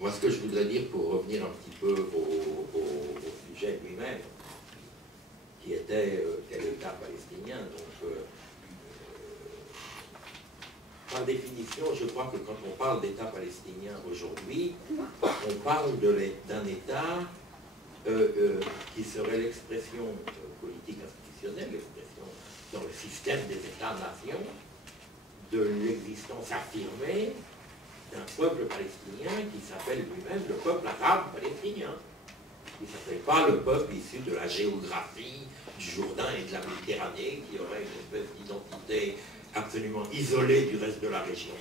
Moi, ce que je voudrais dire, pour revenir un petit peu au sujet lui-même, qui était quel État palestinien, donc par définition, je crois que quand on parle d'État palestinien aujourd'hui, on parle d'un État qui serait l'expression politique institutionnelle, l'expression dans le système des États-nations, de l'existence affirmée d'un peuple palestinien qui s'appelle lui-même le peuple arabe palestinien. Il ne s'appelle pas le peuple issu de la géographie du Jourdain et de la Méditerranée, qui aurait une espèce d'identité absolument isolée du reste de la région,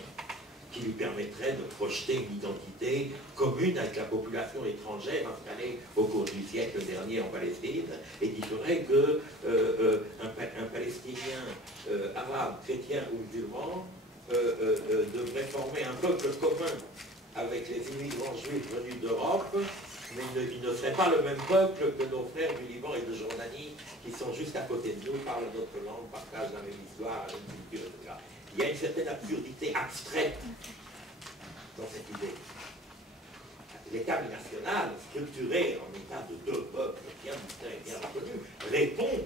qui lui permettrait de projeter une identité commune avec la population étrangère installée au cours du siècle dernier en Palestine, et qui ferait que un Palestinien arabe, chrétien ou musulman devrait former un peuple commun avec les immigrants juifs venus d'Europe, mais il ne serait pas le même peuple que nos frères du Liban et de Jordanie, qui sont juste à côté de nous, parlent notre langue, partagent la même histoire, la même culture, etc. Il y a une certaine absurdité abstraite dans cette idée. L'État binational, structuré en État de deux peuples bien distincts et bien reconnus, répond,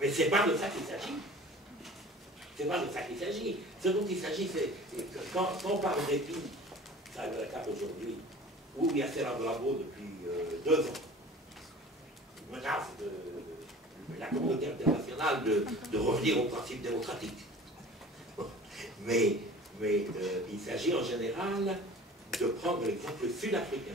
mais c'est pas de ça qu'il s'agit. C'est pas de ça qu'il s'agit. Ce dont il s'agit, c'est que quand on parle d'épis, ça est le cas aujourd'hui, où Yasser Bravo depuis 2 ans menace la communauté internationale de revenir au principe démocratique. Mais il s'agit en général de prendre l'exemple sud-africain.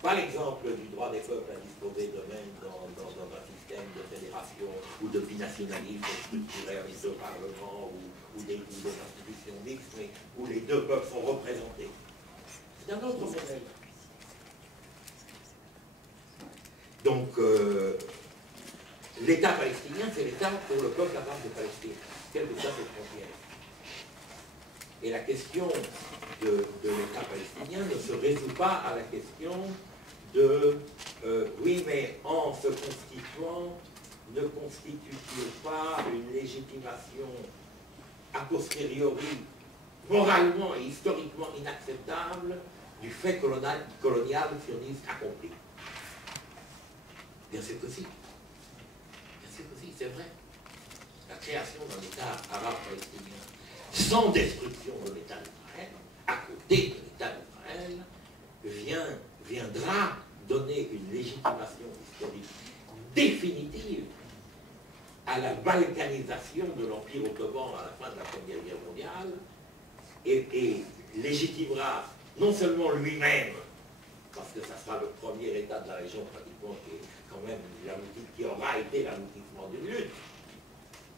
Pas l'exemple du droit des peuples à disposer d'eux-mêmes dans un système de fédération ou de binationalisme structuré avec 2 parlements ou des institutions mixtes, mais où les 2 peuples sont représentés. C'est un autre modèle. Donc, l'État palestinien, c'est l'État pour le peuple arabe de Palestine, quelle que soit ses frontières. Et la question de l'État palestinien ne se résout pas à la question de oui, mais en se constituant, ne constitue-t-il pas une légitimation a posteriori, moralement et historiquement inacceptable du fait colonial sioniste accompli? Bien sûr que si. Bien sûr que si, c'est vrai. La création d'un État arabe palestinien sans destruction de l'État d'Israël, à côté de l'État d'Israël, viendra donner une légitimation historique définitive à la balkanisation de l'Empire ottoman à la fin de la Première Guerre mondiale, et légitimera non seulement lui-même, parce que ça sera le premier État de la région pratiquement qui est quand même qui aura été l'aboutissement d'une lutte,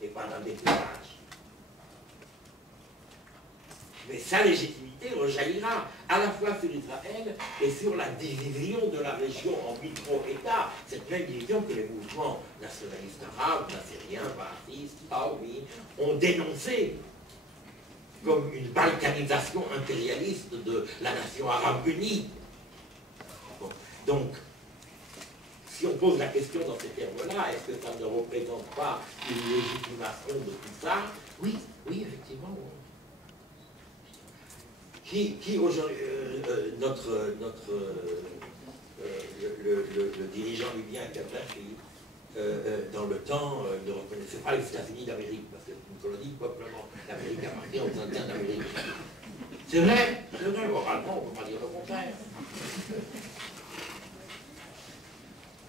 et pas d'un découpage. Mais sa légitimité rejaillira à la fois sur Israël et sur la division de la région en micro-États, cette même division que les mouvements nationalistes arabes, nassériens, baathistes, Taoui, ont dénoncé comme une balkanisation impérialiste de la nation arabe unie. Bon. Donc, si on pose la question dans ces termes-là, est-ce que ça ne représente pas une légitimation de tout ça? Oui, oui, effectivement. Qui aujourd'hui, le dirigeant libyen Kadhafi, dans le temps, ne reconnaissait pas les États-Unis d'Amérique, parce que c'est une colonie peuplement. L'Amérique appartient aux Indiens d'Amérique. C'est vrai, moralement, on ne peut pas dire le contraire.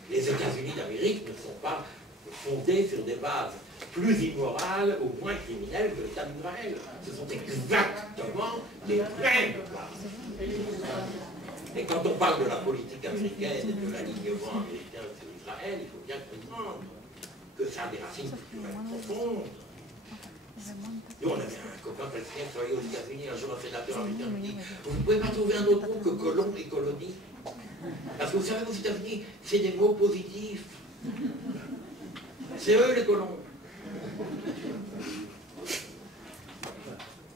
Les États-Unis d'Amérique ne sont pas fondés sur des bases plus immorales ou moins criminelles que l'État d'Israël. Ce sont exactement les mêmes bases. Et quand on parle de la politique africaine et de l'alignement américain sur Israël, il faut bien comprendre que ça a des racines culturelles profondes. Nous, on avait un copain palestinien qui travaillait aux États-Unis, un jour un sénateur américain me dit « Vous ne pouvez pas trouver un autre mot que colon et colonie ?» Parce que vous savez, aux États-Unis, c'est des mots positifs. C'est eux les colons.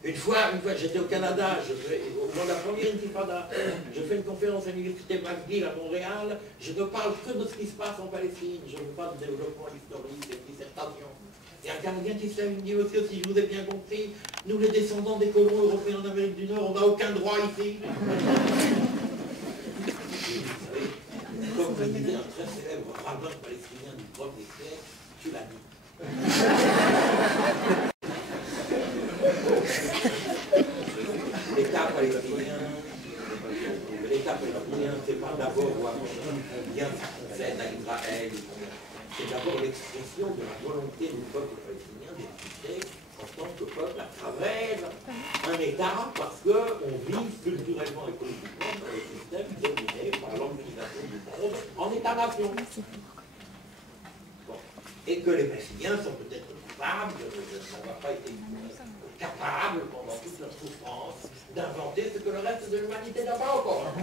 Une fois j'étais au Canada, au moment de la première intifada, je fais une conférence à l'université McGill à Montréal, je ne parle que de ce qui se passe en Palestine, je ne veux pas de développement historique, de dissertation. Il y a un Canadien qui se lève, il me dit aussi, si je vous ai bien compris, nous les descendants des colons européens en Amérique du Nord, on n'a aucun droit ici. Comme le disait un très célèbre rabbin palestinien du 1er siècle, tu l'as dit. L'État palestinien, c'est pas d'abord voir bien fait à Israël, c'est d'abord l'expression de la volonté du peuple palestinien d'exister en tant que peuple à travers un État, parce qu'on vit culturellement et politiquement dans le système dominé par l'organisation du monde en État-nation. Bon. Et que les Palestiniens sont peut-être coupables de n'avoir pas été capables, pendant toute leur souffrance, d'inventer ce que le reste de l'humanité n'a pas encore.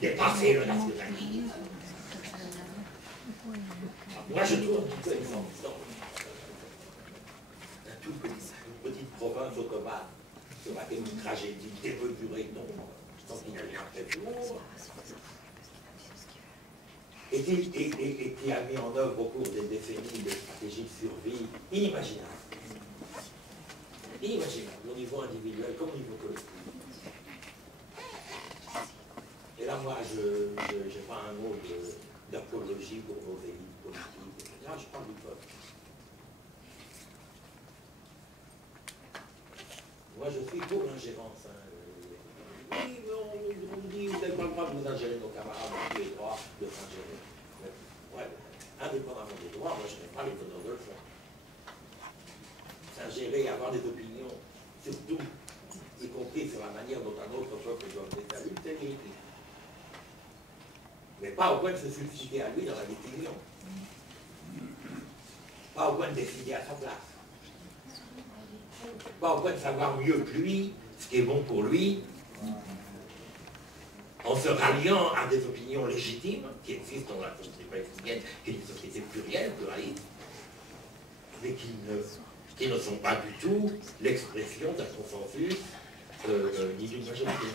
Dépasser le nationalisme. Moi, je trouve un peu exorbitant. Une petite province ottomane sera une tragédie démesurée, non, sans qu'il n'y ait rien fait pour, et qui a mis en œuvre au cours des décennies des stratégies de survie inimaginables. Inimaginables, au niveau individuel comme au niveau collectif. Et là, moi, je n'ai pas un mot d'apologie pour nos élites politiques, etc. Je parle du peuple. Moi, je suis pour l'ingérence. Oui, mais on nous dit, vous n'avez pas le droit de vous ingérer nos camarades, on a tous les droits de s'ingérer. Ouais, indépendamment des droits, moi, je n'ai pas les teneurs de le faire. S'ingérer, avoir des opinions, surtout, y compris sur la manière dont un autre peuple doit être établi, c'est légitime. Mais pas au point de se substituer à lui dans la décision. Pas au point de décider à sa place. Pas au point de savoir mieux que lui ce qui est bon pour lui, en se ralliant à des opinions légitimes qui existent dans la société palestinienne, qui est une société plurielle, pluraliste, mais qui ne sont pas du tout l'expression d'un consensus ni d'une majorité.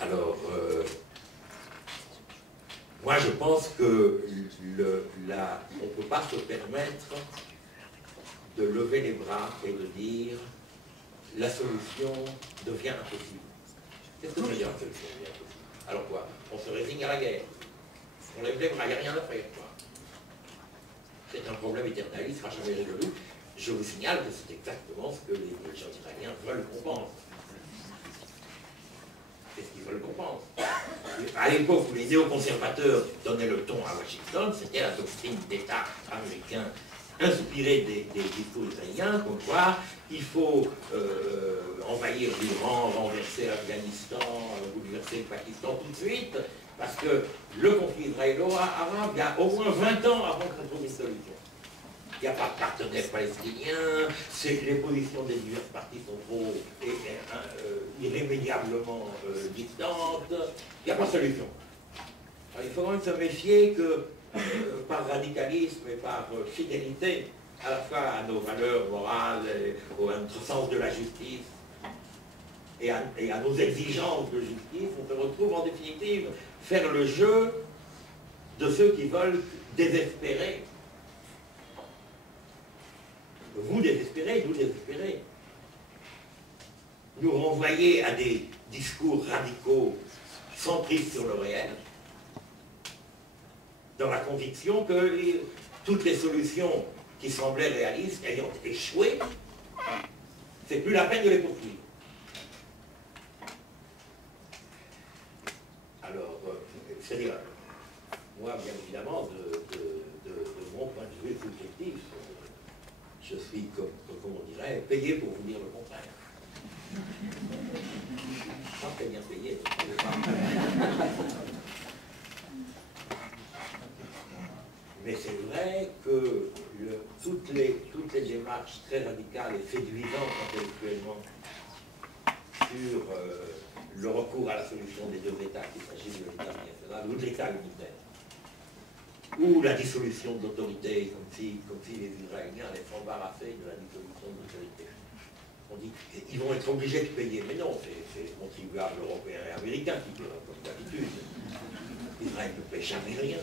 Alors, moi je pense que on ne peut pas se permettre de lever les bras et de dire la solution devient impossible. Qu'est-ce que ça veut dire la solution devient impossible? Alors quoi? On se résigne à la guerre. On lève les bras, il n'y a rien à faire. C'est un problème éternel, il ne sera jamais résolu. Je vous signale que c'est exactement ce que les gens israéliens veulent qu'on pense. C'est ce qu'ils veulent qu'on pense. À l'époque où les néoconservateurs donnaient le ton à Washington, c'était la doctrine d'État américain inspirée des discours israéliens, comme quoi il faut envahir l'Iran, renverser l'Afghanistan, bouleverser le Pakistan tout de suite, parce que le conflit israélo-arabe, il y a au moins 20 ans avant qu'on trouve une solution. Il n'y a pas de partenaire palestinien, les positions des diverses parties sont trop irrémédiablement distantes, il n'y a pas de solution. Alors, il faut quand même se méfier que par radicalisme et par fidélité à la fois à nos valeurs morales, à notre sens de la justice et à nos exigences de justice, on se retrouve en définitive faire le jeu de ceux qui veulent désespérer. Vous désespérez, nous désespérez. Nous renvoyer à des discours radicaux centristes sur le réel, dans la conviction que toutes les solutions qui semblaient réalistes ayant échoué, c'est plus la peine de les poursuivre. Alors, c'est-à-dire, moi, bien évidemment, de mon point de vue subjectif, je suis, comme on dirait, payé pour vous dire le contraire. Pas très bien payé. Mais c'est vrai que toutes les démarches très radicales et séduisantes intellectuellement sur le recours à la solution des deux États, qu'il s'agit de l'État national ou de l'État unitaire, ou la dissolution de l'autorité, comme si les Israéliens allaient s'embarrasser de la dissolution de l'autorité. On dit qu'ils vont être obligés de payer, mais non, c'est les contribuables européens et américains qui paieront comme d'habitude. Israël ne paie jamais rien.